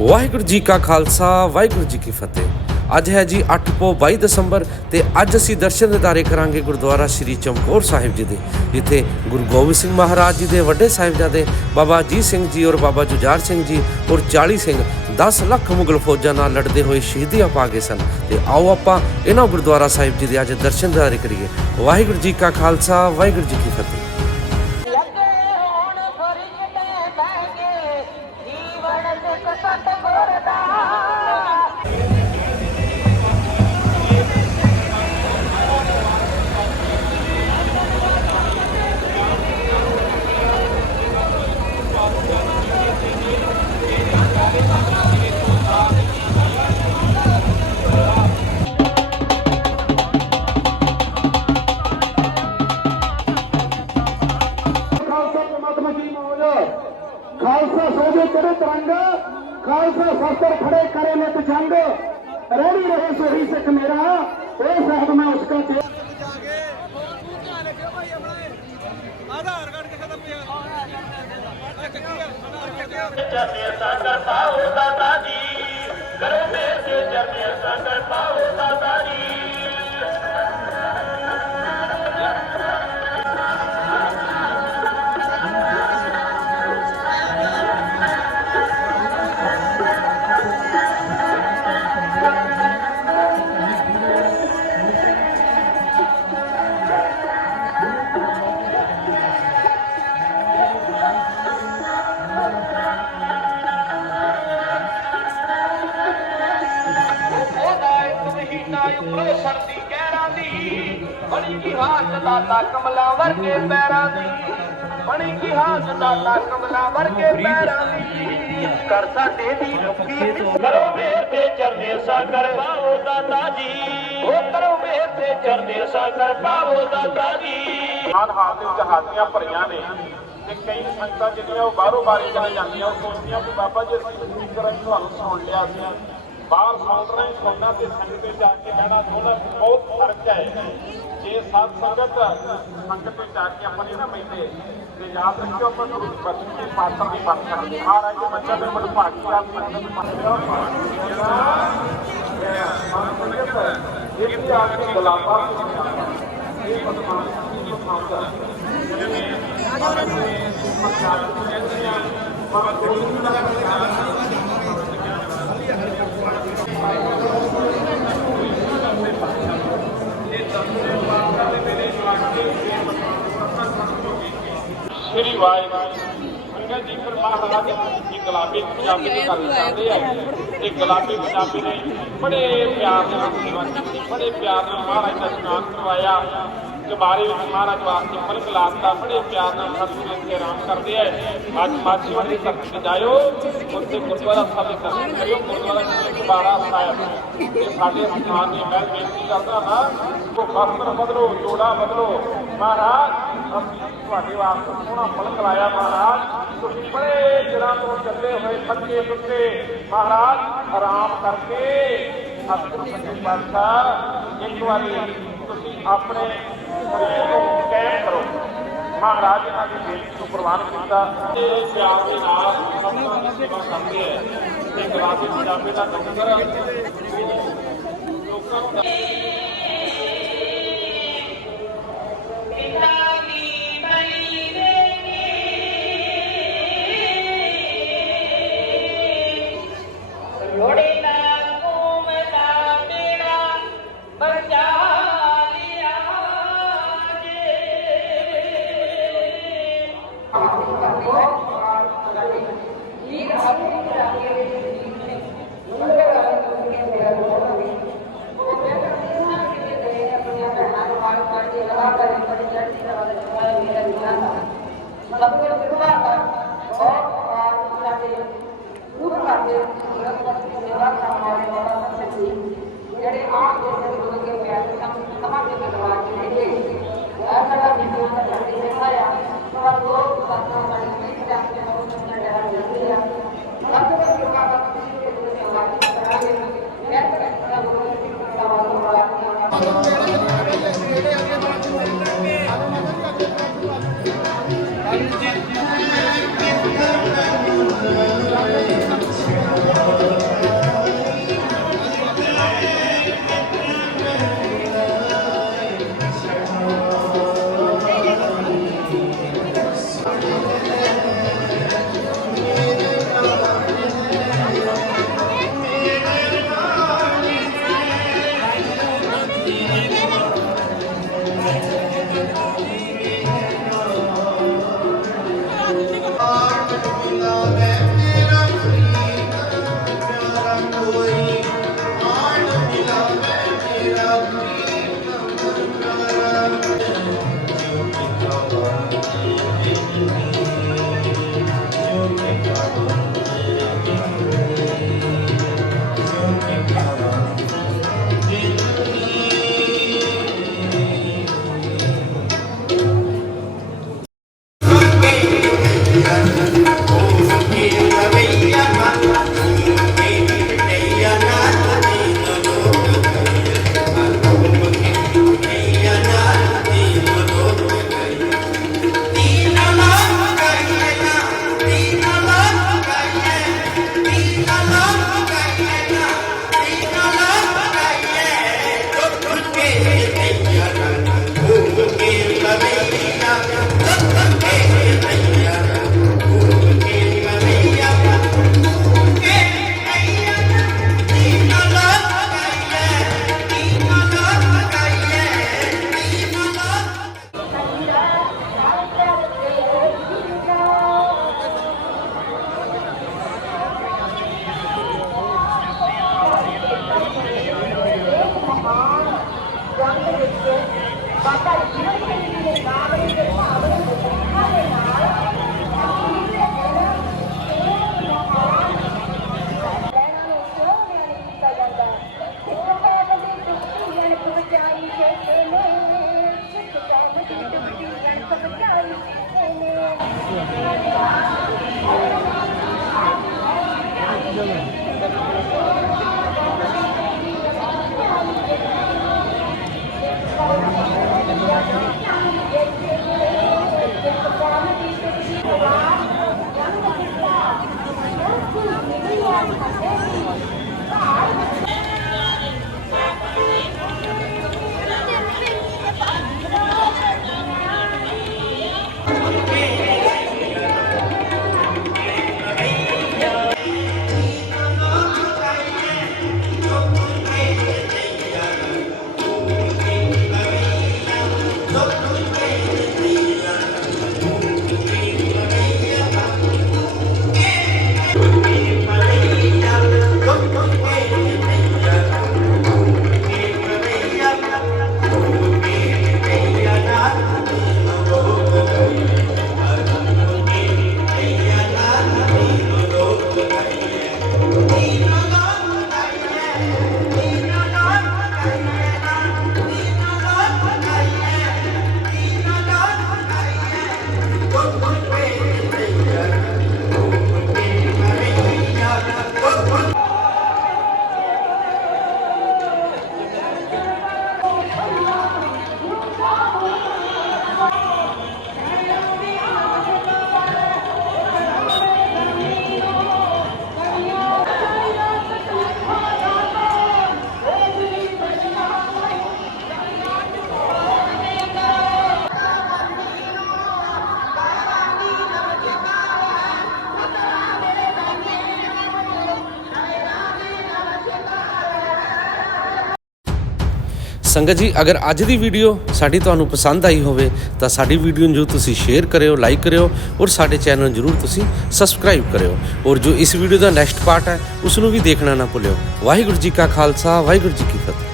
ਵਾਹਿਗੁਰੂ ਜੀ ਕਾ ਖਾਲਸਾ, ਵਾਹਿਗੁਰੂ ਜੀ ਕੀ ਫਤਿਹ। ਅੱਜ ਹੈ ਜੀ 8 ਪੋ 22 ਦਸੰਬਰ ਤੇ ਅੱਜ ਅਸੀਂ ਦਰਸ਼ਨ ਦਿਦਾਰੇ ਕਰਾਂਗੇ ਗੁਰਦੁਆਰਾ ਸ੍ਰੀ ਚਮਕੌਰ ਸਾਹਿਬ ਜੀ ਦੇ, ਜਿੱਥੇ ਗੁਰੂ ਗੋਬਿੰਦ ਸਿੰਘ ਮਹਾਰਾਜ ਜੀ ਦੇ ਵੱਡੇ ਸਾਹਿਬਜ਼ਾਦੇ ਬਾਬਾ ਅਜੀਤ ਸਿੰਘ ਜੀ ਔਰ ਬਾਬਾ ਜੁਝਾਰ ਸਿੰਘ ਜੀ ਔਰ 40 ਸਿੰਘ 10 ਲੱਖ ਮੁਗਲ ਫੌਜਾਂ ਨਾਲ ਲੜਦੇ ਹੋਏ ਸ਼ਹੀਦੀਆਂ ਪਾ ਗਏ ਸਨ। ਤੇ ਆਓ ਆਪਾਂ ਇਹਨਾਂ ਗੁਰਦੁਆਰਾ ਸਾਹਿਬ ਜੀ ਦੇ ਅੱਜ ਦਰਸ਼ਨ ਦਿਦਾਰੇ ਕਰੀਏ। ਵਾਹਿਗੁਰੂ ਜੀ ਕਾ ਖਾਲਸਾ, ਵਾਹਿਗੁਰੂ ਜੀ ਕੀ ਫਤਿਹ। ਖਾਲਸਾ ਸੋਝੇ ਤੇਰੇ ਤਰੰਗ, ਖਾਲਸਾ ਸ਼ਸਤਰ ਖੜੇ ਕਰੇ ਨਿਤ ਜੰਗ। ਰਹਿਣੀ ਰਹੇ ਸੋਹੀ ਸਿੱਖ ਮੇਰਾ ਇਹ ਸਾਹਿਬ ਮੈਂ ਉਸ ਕਾ ਤੇ ਆਧਾਰ ਕਾਰਡ ਕਿਸੇ ਦਾ ਪਿਆ ਆ ਸਾਗਰ ਪਾਓ ਦਾਦਾ ਕਰੋ ਮੇਰ ਦੇ ਚਰਨੇ ਸਾਗਰ ਉੱਪਰੋਂ ਸਰਦੀ ਕਹਿਰਾਂ ਦੀ ਬਣੀ ਕੀ ਹਾਲਤ ਦਾਤਾ ਕਮਲਾ ਵਰਗੇ ਪੈਰਾਂ ਦੀ ਬਣੀ ਕੀ ਹਾਲਤ ਦਾਤਾ ਕਮਲਾ ਵਰਗੇ ਪੈਰਾਂ ਦੀ। ਕਰ ਸਾਡੇ ਦੀ ਮੁਕਤੀ ਕਰੋ ਮੇਰ ਤੇ ਚਰਨੇ ਸਾਗਰ ਪਾਓ ਦਾਤਾ ਜੀ ਉਹ ਕਰੋ ਮੇਰ ਤੇ ਚਰਨੇ ਸਾਗਰ ਪਾਓ ਦਾਤਾ ਜੀ ਹਾਲ ਹਾਲ ਦੇ ਵਿੱਚ ਹਾਜ਼ਰੀਆਂ ਭਰੀਆਂ ਨੇ ਤੇ ਕਈ ਸੰਗਤਾਂ ਜਿਹੜੀਆਂ ਉਹ ਬਾਹਰੋਂ ਬਾਰੇ ਚਲੇ ਜਾਂਦੀਆਂ ਉਹ ਸੋਚਦੀਆਂ ਕਿ ਬਾਬਾ ਜੀ ਅਸੀਂ ਸਪੀਕਰਾਂ ਨੂੰ ਤੁਹਾਨੂੰ ਸੁਣ ਲਿਆ ਸੀ। ਬਾਹਰ ਸੁਣ ਰਹੇ ਸੁਣਨਾ ਤੇ ਸੰਗਤ ਤੇ ਜਾ ਕੇ ਕਹਿਣਾ ਦੋਨਾਂ 'ਚ ਬਹੁਤ ਫ਼ਰਕ ਹੈ ਜੇ ਸਾਧ ਸੰਗਤ ਸੰਗਤ ਵਿੱਚ ਜਾ ਕੇ ਆਪਾਂ ਨਹੀਂ ਨਾ ਬੈਠੇ ਤੇ ਯਾਦ ਰੱਖਿਓ ਆਪਾਂ ਗੁਰੂ ਬਖਸ਼ ਦੇ ਪਾਤਰ ਦੀ ਬਣ ਸਕਦੇ ਮਹਾਰਾਜ ਦੇ ਬੱਚਾ ਦੇ ਬੜ ਭਾਗੀ ਆਪ ਸੰਗਤ ਇਹ ਵੀ ਆ ਕੇ ਗੁਲਾਬਾਂ ਇਹ ਬਦਮਾਸ਼ ਦੀ ਖਾਂਦਾ ਸ੍ਰੀ ਵਾਹਿਗੁਰੂ ਸੰਗਤ ਜੀ ਫਿਰ ਮਹਾਰਾਜ ਇਹ ਗੁਲਾਬੀ ਪੰਜਾਬੀ ਦੇ ਗੱਲ ਕਰਦੇ ਆ ਇਹ ਗੁਲਾਬੀ ਪੰਜਾਬੀ ਨੇ ਬੜੇ ਪਿਆਰ ਨਾਲ ਸੇਵਾ ਕੀਤੀ, ਬੜੇ ਪਿਆਰ ਨਾਲ ਮਹਾਰਾਜ ਦਾ ਇਸ਼ਨਾਨ ਕਰਵਾਇਆ। ਜਬਾਰੇ ਵਿੱਚ ਮਹਾਰਾਜ ਵਾਸਤੇ ਫਲਕ ਲਾਤਾ, ਬੜੇ ਪਿਆਰ ਨਾਲ ਸਤਿਗੁਰੂ ਇੱਥੇ ਆਰਾਮ ਕਰਦੇ ਆ। ਅੱਜ ਮਾਛੀਵਾੜੇ ਦੀ ਧਰਤੀ ਤੇ ਜਾਇਓ, ਉੱਥੇ ਗੁਰਦੁਆਰਾ ਸਾਹਿਬ ਦੇ ਦਰਸ਼ਨ ਕਰਿਓ, ਗੁਰਦੁਆਰਾ ਜਬਾਰਾ ਸਾਹਿਬ ਇਹ ਸਾਡੇ ਸਥਾਨ ਨੇ ਮੈਂ ਬੇਨਤੀ ਕਰਦਾ ਹਾਂ ਉਹ ਵਸਤਰ ਬਦਲੋ, ਜੋੜਾ ਬਦਲੋ। ਮਹਾਰਾਜ ਤੁਹਾਡੇ ਵਾਸਤੇ ਸੋਹਣਾ ਫਲਕ ਲਾਇਆ ਮਹਾਰਾਜ ਤੁਸੀਂ ਬੜੇ ਦਿਨਾਂ ਤੋਂ ਚੱਲੇ ਹੋਏ ਥੱਕੇ ਟੁੱਟੇ ਮਹਾਰਾਜ ਆਰਾਮ ਕਰਕੇ ਸਤਿਗੁਰੂ ਸੱਚੇ ਪਾਤਸ਼ਾਹ ਇੱਕ ਵਾਰੀ ਤੁਸੀਂ ਆਪਣੇ ਸਰੀਰ ਨੂੰ ਕਾਇਮ ਕਰੋ ਮਹਾਰਾਜ ਇਹਨਾਂ ਦੀ ਬੇਨਤੀ ਨੂੰ ਪ੍ਰਵਾਨ ਕੀਤਾ ਤੇ ਪਿਆਰ ਦੇ ਨਾਲ ਸਭਨਾਂ ਦੀ ਸੇਵਾ ਕਰਦੇ ਹੈ। ਤੇ ਗਲਾਬੀ ਪੰਜਾਬੀ ਦਾ ਲੰਗਰ ਜਿਹੜੇ ਆਪ ਦੇ ਦੇ ਕੇ ਪਿਆਰ ਸਾਨੂੰ ਸਮਾਂ ਦੇ ਬਦਲਾ ਕੇ ਦੇ ਇਹ ਸਾਡਾ ਵਿਸ਼ਵਾਸ ਦਾ ਸਾਡੇ ਦਿਖਾਇਆ ਸਵਾ ਦੋ ਸਾਤਾਂ ਵਾਲੀ ਨਹੀਂ ਜਾ ਕੇ ਸੰਗਤ ਜੀ, ਅਗਰ ਅੱਜ ਦੀ ਵੀਡੀਓ ਸਾਡੀ ਤੁਹਾਨੂੰ ਪਸੰਦ ਆਈ ਹੋਵੇ, ਤਾਂ ਸਾਡੀ ਵੀਡੀਓ ਨੂੰ ਜੋ ਤੁਸੀਂ ਸ਼ੇਅਰ ਕਰਿਓ, ਲਾਈਕ ਕਰਿਓ, ਔਰ ਸਾਡੇ ਚੈਨਲ ਨੂੰ ਜਰੂਰ ਤੁਸੀਂ ਸਬਸਕ੍ਰਾਈਬ ਕਰਿਓ। ਔਰ ਜੋ ਇਸ ਵੀਡੀਓ ਦਾ ਨੈਕਸਟ ਪਾਰਟ ਹੈ ਉਸ ਨੂੰ ਵੀ ਦੇਖਣਾ ਨਾ ਭੁੱਲਿਓ। ਵਾਹਿਗੁਰੂ ਜੀ ਕਾ ਖਾਲਸਾ, ਵਾਹਿਗੁਰੂ ਜੀ ਕੀ ਫਤਿਹ।